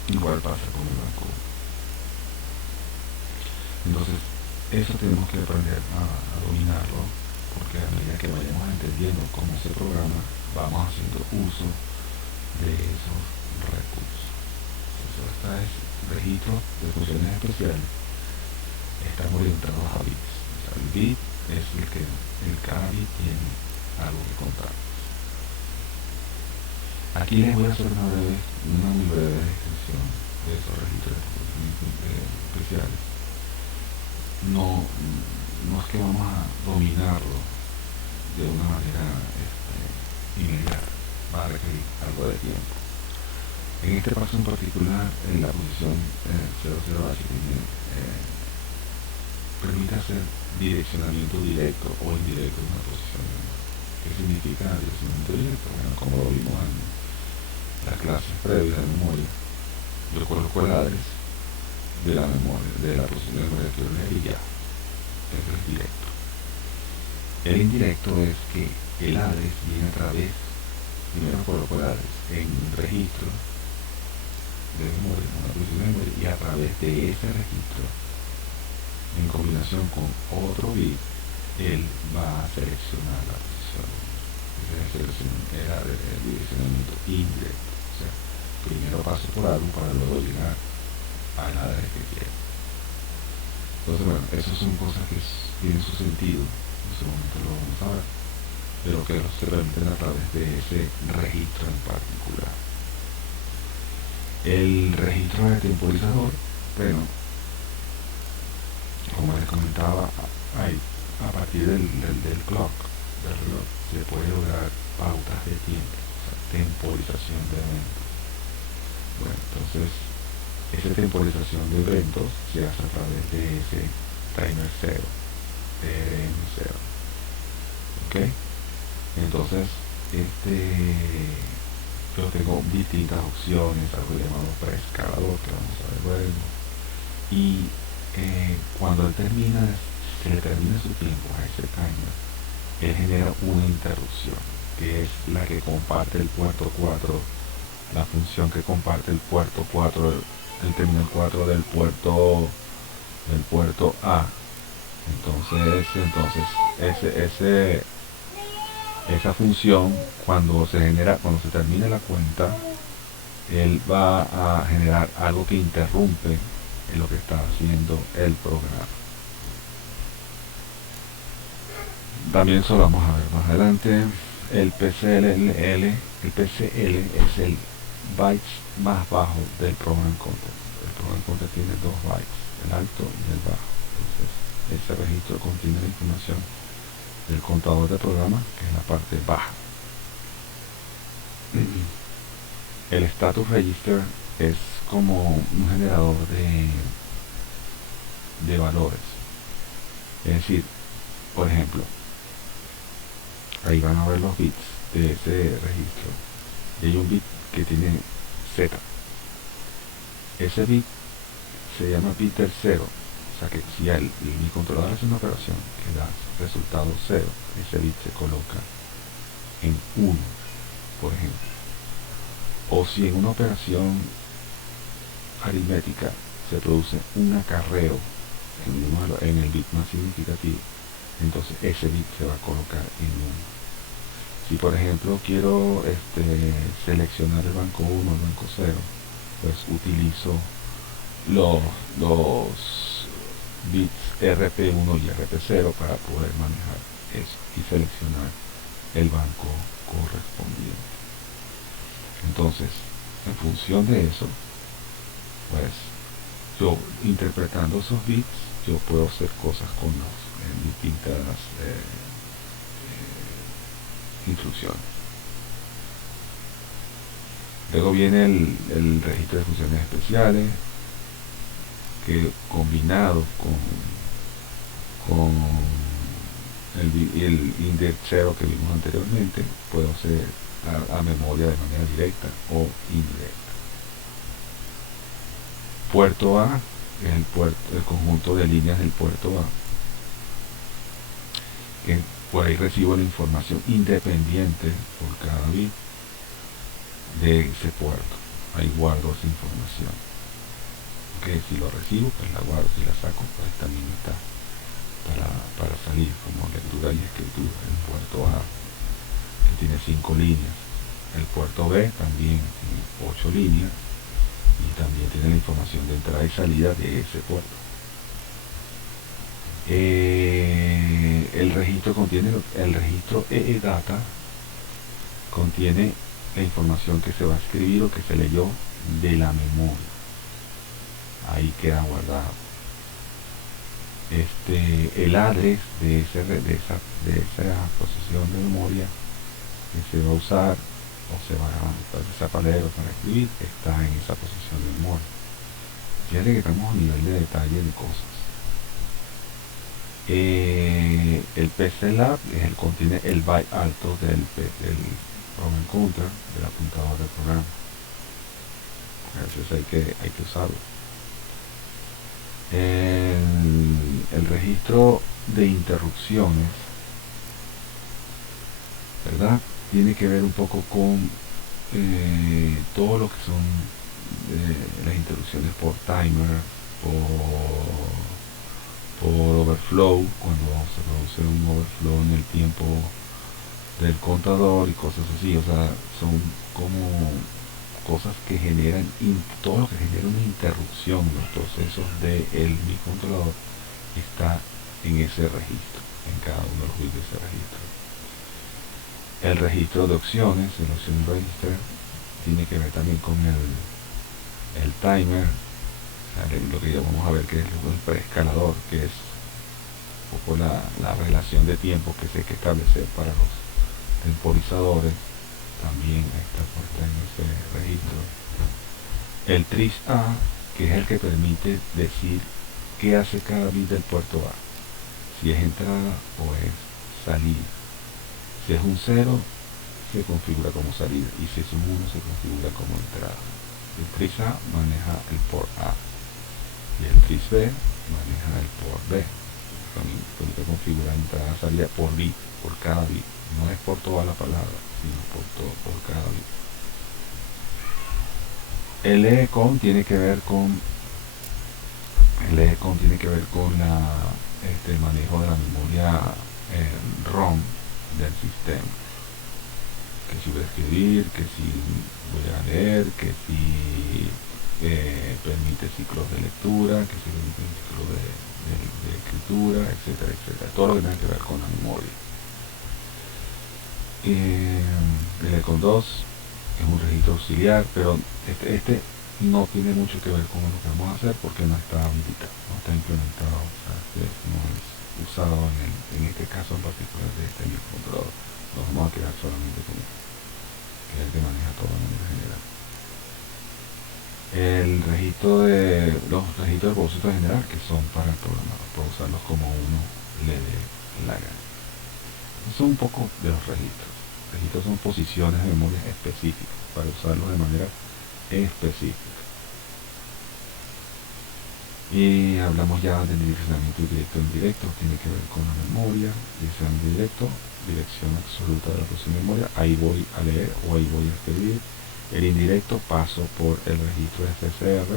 Igual pasa con el banco. Entonces, eso tenemos que aprender a dominarlo, porque a medida que vayamos entendiendo cómo se programa, vamos haciendo uso de esos recursos. Entonces, esta es registro de funciones especiales, están orientados a bits. O sea, el bit es cada bit tiene algo que contar. Aquí les voy a hacer una muy breve descripción de esos registros de funciones especiales. No es que vamos a dominarlo de una manera inmediata, va a requerir algo de tiempo. En este paso en particular, en la posición 00H, permite hacer direccionamiento directo o indirecto de una posición. ¿Qué significa direccionamiento directo? Bueno, como lo vimos en las clases previas de memoria, yo coloco el address de la memoria, de la posición de memoria que yo leí y ya. Eso es directo. El indirecto es que el address viene a través, primero coloco el address en un registro de memoria, una posición de memoria, y a través de ese registro, en combinación con otro bit, él va a seleccionar la posición. Ese es el direccionamiento indirecto. O sea, primero paso por algo para luego llegar a la address que quiero. Entonces, bueno, esas son cosas que tienen su sentido, en ese momento lo vamos a ver, pero que se permiten a través de ese registro en particular. El registro de temporizador, bueno, como les comentaba, a partir del clock, del reloj, se puede lograr pautas de tiempo, o sea, temporización de eventos. Bueno, entonces, esa temporización de eventos se hace a través de ese timer 0, TRM0. ¿Ok? Entonces, yo tengo distintas opciones, algo llamado preescalador, que vamos a ver luego. Y cuando se le termina su tiempo a ese timer, él genera una interrupción, que es la que comparte el puerto 4, la función que comparte el puerto 4, el terminal 4 del puerto A. Entonces esa función, cuando se termine la cuenta, él va a generar algo que interrumpe en lo que está haciendo el programa. También eso lo vamos a ver más adelante. El PCL es el bytes más bajo del program counter. El program counter tiene 2 bytes, el alto y el bajo. Entonces, ese registro contiene la información del contador de programa, que es la parte baja. El status register es como un generador de valores. Es decir, por ejemplo, ahí van a ver los bits de ese registro. Y hay un bit que tiene Z. Ese bit se llama bit del 0. O sea que si mi controlador hace una operación que da resultado 0, ese bit se coloca en 1, por ejemplo. O si en una operación aritmética se produce un acarreo en el bit más significativo, entonces ese bit se va a colocar en 1. Si por ejemplo quiero seleccionar el banco 1 o el banco 0, pues utilizo los bits RP1 y RP0 para poder manejar eso y seleccionar el banco correspondiente. Entonces, en función de eso, pues yo interpretando esos bits, yo puedo hacer cosas con los distintas instrucciones. Luego viene el registro de funciones especiales, que combinado con el index 0 que vimos anteriormente, puedo hacer a memoria de manera directa o indirecta. Puerto A es el conjunto de líneas del puerto A, que por ahí recibo la información independiente por cada bit de ese puerto. Ahí guardo esa información. Que si lo recibo, pues la guardo. Si la saco, pues también está para salir como lectura y escritura. El puerto A, que tiene 5 líneas. El puerto B también tiene 8 líneas y también tiene la información de entrada y salida de ese puerto. El registro EEDATA contiene la información que se va a escribir o que se leyó de la memoria. Ahí queda guardado. El address de esa posición de memoria que se va a usar o se va a leer para escribir está en esa posición de memoria. Fíjate que estamos a nivel de detalle de cosas. El PCLab es contiene el byte alto del program counter, del apuntador del programa. A veces hay que usarlo. El registro de interrupciones, ¿verdad? Tiene que ver un poco con todo lo que son las interrupciones por timer, por overflow, cuando se produce un overflow en el tiempo del contador y cosas así. O sea, son como cosas que generan, todo lo que genera una interrupción en los procesos del microcontrolador está en ese registro, en cada uno de los bits de ese registro. El registro de opciones, el option register, tiene que ver también con el timer, o sea, lo que ya vamos a ver que es el preescalador, que es un poco la relación de tiempo que se hay que establecer para los temporizadores. También está puesta en ese registro. El tris A, que es el que permite decir qué hace cada bit del puerto A, si es entrada o es salida. Si es un 0, se configura como salida, y si es un 1, se configura como entrada. El tris A maneja el port A y el tris B maneja el port B. También puede configurar entrada, salida por bit, por cada bit. No es por toda la palabra, sino por cada bit. El EECOM tiene que ver con el manejo de la memoria ROM del sistema. Que si voy a escribir, que si voy a leer, que si permite ciclos de lectura, que si permite ciclos de escritura, etcétera, etcétera. Todo lo que tenga que ver con la memoria. El EECOM 2 es un registro auxiliar, pero este no tiene mucho que ver con lo que vamos a hacer porque no está habilitado, no está implementado, o sea, no es usado en este caso en particular de este microcontrolador. Nos vamos a quedar solamente con él, que es el que maneja todo de manera general. Los registros de propósito general, que son para el programador, para usarlos como uno le dé la gana. Son un poco de los registros. Registros son posiciones de memoria específicas para usarlos de manera específica. Y hablamos ya del direccionamiento directo e indirecto, tiene que ver con la memoria. Direccionamiento directo, dirección absoluta de la posición de memoria, ahí voy a leer o ahí voy a escribir. El indirecto, paso por el registro de FCR,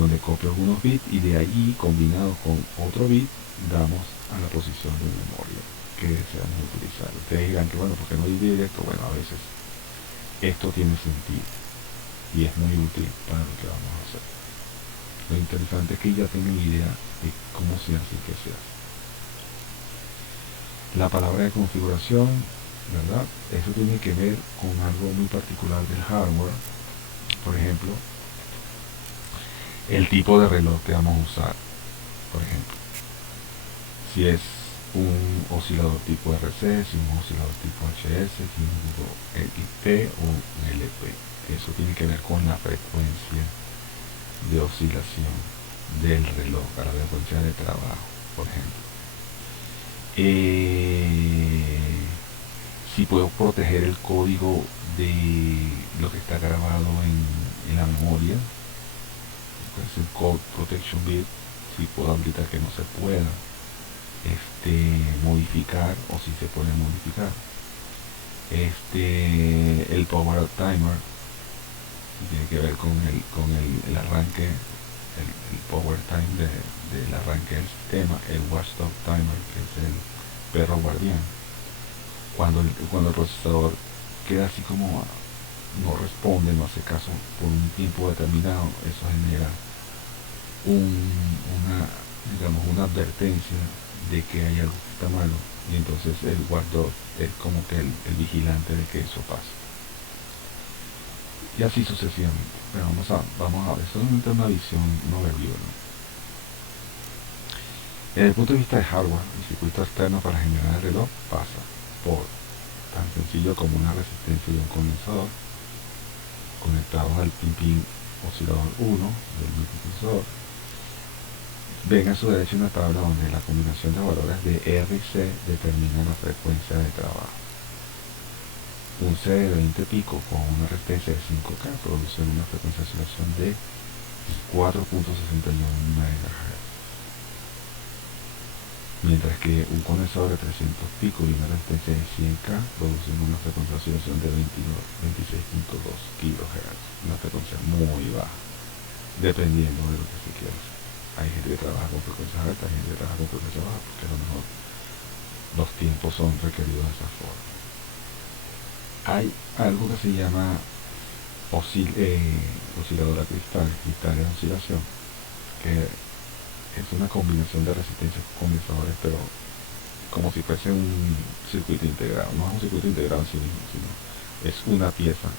donde copio algunos bits y de allí, combinado con otro bit, damos a la posición de memoria que deseamos utilizar. Ustedes dirán que bueno, porque no ir directo, bueno, a veces esto tiene sentido y es muy útil para lo que vamos a hacer. Lo interesante es que ya tengan idea de cómo se hace y qué se hace. La palabra de configuración, ¿verdad? Eso tiene que ver con algo muy particular del hardware. Por ejemplo, el tipo de reloj que vamos a usar. Por ejemplo, si es un oscilador tipo RC, si es un oscilador tipo HS, si es un tipo XT o un LP. Eso tiene que ver con la frecuencia de oscilación del reloj, a la frecuencia de trabajo, por ejemplo. Si puedo proteger el código de lo que está grabado en la memoria, es el Code Protection Bit, si puedo habilitar que no se pueda modificar o si se puede modificar. El Power Timer tiene que ver con el arranque, el Power Time del arranque del sistema. El Watchdog Timer, que es el perro guardián. Cuando el procesador queda así como no responde, no hace caso por un tiempo determinado, eso genera una advertencia de que hay algo que está malo, y entonces el watchdog es como que el vigilante de que eso pase, y así sucesivamente. Pero vamos a ver, solamente una visión, un overview, ¿no? Desde el punto de vista de hardware, el circuito externo para generar el reloj pasa por tan sencillo como una resistencia y un condensador conectados al pin oscilador 1 del microprocesador. Ven a su derecha una tabla donde la combinación de valores de R y C determina la frecuencia de trabajo. Un C de 20 pico con una resistencia de 5K produce una frecuencia de oscilación de 4.61 MHz. Mientras que un condensador de 300 pico y una resistencia de 100K producen una frecuencia de oscilación de 26.2 kHz, una frecuencia muy baja, dependiendo de lo que se quiera hacer. Hay gente que trabaja con frecuencias altas, hay gente que trabaja con frecuencias bajas, porque a lo mejor los tiempos son requeridos de esa forma. Hay algo que se llama oscilador a cristal de oscilación, que es una combinación de resistencias con condensadores, pero como si fuese un circuito integrado. No es un circuito integrado en sí mismo, sino es una pieza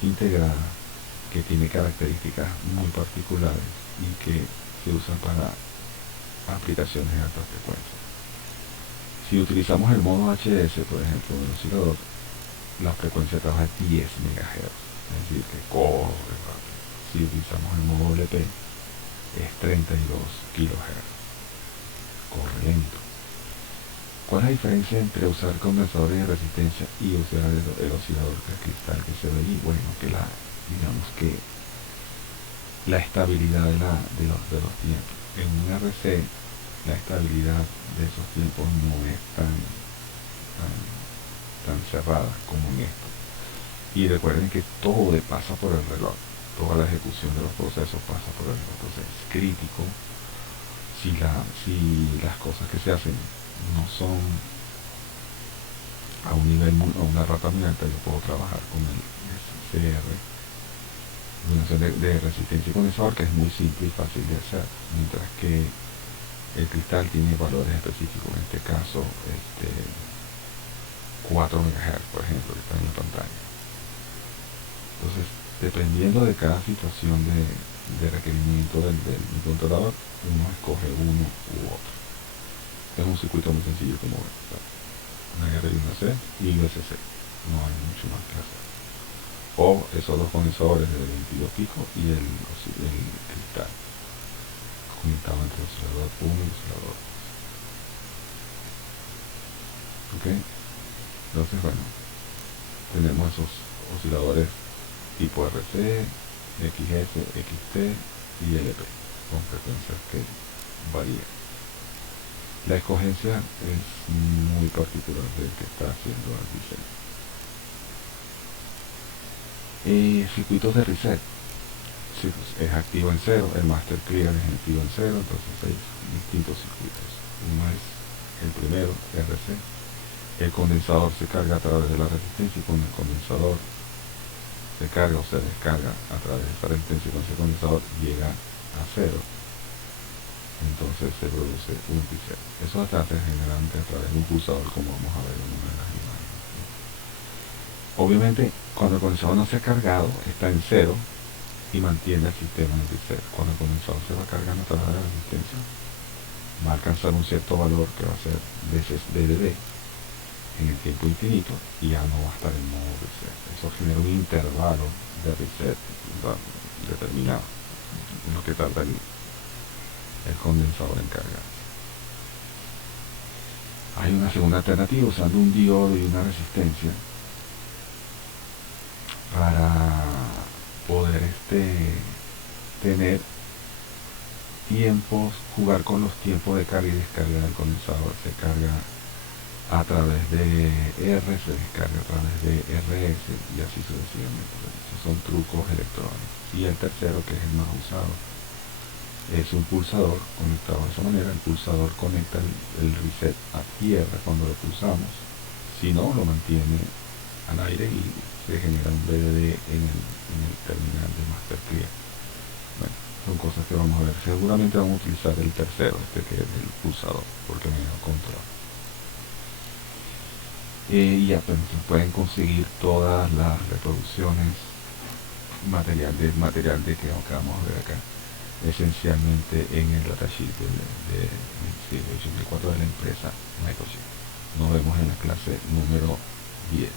integrada que tiene características muy particulares y que se usan para aplicaciones de alta frecuencia. Si utilizamos el modo HS, por ejemplo, del oscilador, la frecuencia trabaja 10 MHz, es decir, que corre rápido. Si utilizamos el modo LP, es 32 kHz, corre lento. ¿Cuál es la diferencia entre usar condensadores de resistencia y usar el oscilador de cristal que se ve allí? Bueno, que digamos que la estabilidad de los tiempos. En un RC, la estabilidad de esos tiempos no es tan cerrada como en esto. Y recuerden que todo pasa por el reloj. Toda la ejecución de los procesos pasa por el reloj. Entonces es crítico si las cosas que se hacen no son a un nivel, a una rata muy alta. Yo puedo trabajar con el SCR, combinación de resistencia y condensador, que es muy simple y fácil de hacer, mientras que el cristal tiene valores específicos, en este caso 4 MHz, por ejemplo, que está en la pantalla. Entonces, dependiendo de cada situación de requerimiento del controlador, uno escoge uno u otro. Es un circuito muy sencillo, como ven, una R y una C y USC, no hay mucho más que hacer. O esos dos condensadores de 22 pico y el cristal conectado entre el oscilador 1 y el oscilador 2. ¿Ok? Entonces, bueno, tenemos esos osciladores tipo RC, XS, XT y LP con frecuencias que varían. La escogencia es muy particular del que está haciendo el diseño. Circuitos de reset. Es activo en 0, el master clear es activo en 0, entonces hay distintos circuitos. Uno es el primero, RC. El condensador se carga a través de la resistencia y cuando el condensador se carga o se descarga a través de esa resistencia y cuando ese condensador llega a cero, entonces se produce un reset. Eso se hace generalmente a través de un pulsador, como vamos a ver en una de las imágenes. Obviamente, cuando el condensador no se ha cargado, está en cero y mantiene el sistema en reset. Cuando el condensador se va cargando a través de la resistencia, va a alcanzar un cierto valor que va a ser veces DDD en el tiempo infinito y ya no va a estar en modo reset. Eso genera un intervalo de reset determinado en lo que tarda el condensador en cargar. Hay una segunda alternativa usando un diodo y una resistencia para poder tener tiempos, jugar con los tiempos de carga y descarga del condensador. Se carga a través de R, se descarga a través de RS y así sucesivamente. Esos son trucos electrónicos. Y el tercero, que es el más usado, es un pulsador conectado de esa manera. El pulsador conecta el reset a tierra cuando lo pulsamos, si no, lo mantiene al aire y se genera un BDD en el terminal de master clear. Bueno, son cosas que vamos a ver. Seguramente vamos a utilizar el tercero, que es el pulsador, porque me da control. Y ya pues, pueden conseguir todas las reproducciones material de que vamos a ver acá, esencialmente en el datasheet de 84 de la empresa Microchip. Nos vemos en la clase número 10.